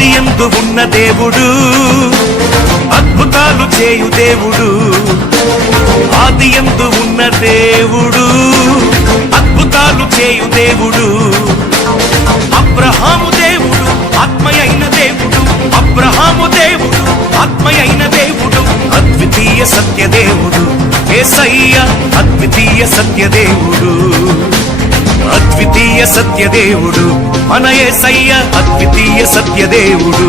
ఆదియందు ఉన్న దేవుడు, అద్భుతాలు చేయు దేవుడు. ఆదియందు ఉన్న దేవుడు, అద్భుతాలు చేయు దేవుడు. అబ్రహాము దేవుడు, ఆత్మయైన దేవుడు. అబ్రహాము దేవుడు, ఆత్మయైన దేవుడు. అద్వితీయ సత్యదేవుడు యేసయ్య, అద్వితీయ సత్యదేవుడు. అద్వితీయ సత్యదేవుడు మన యేసయ్య, అద్వితీయ సత్యదేవుడు.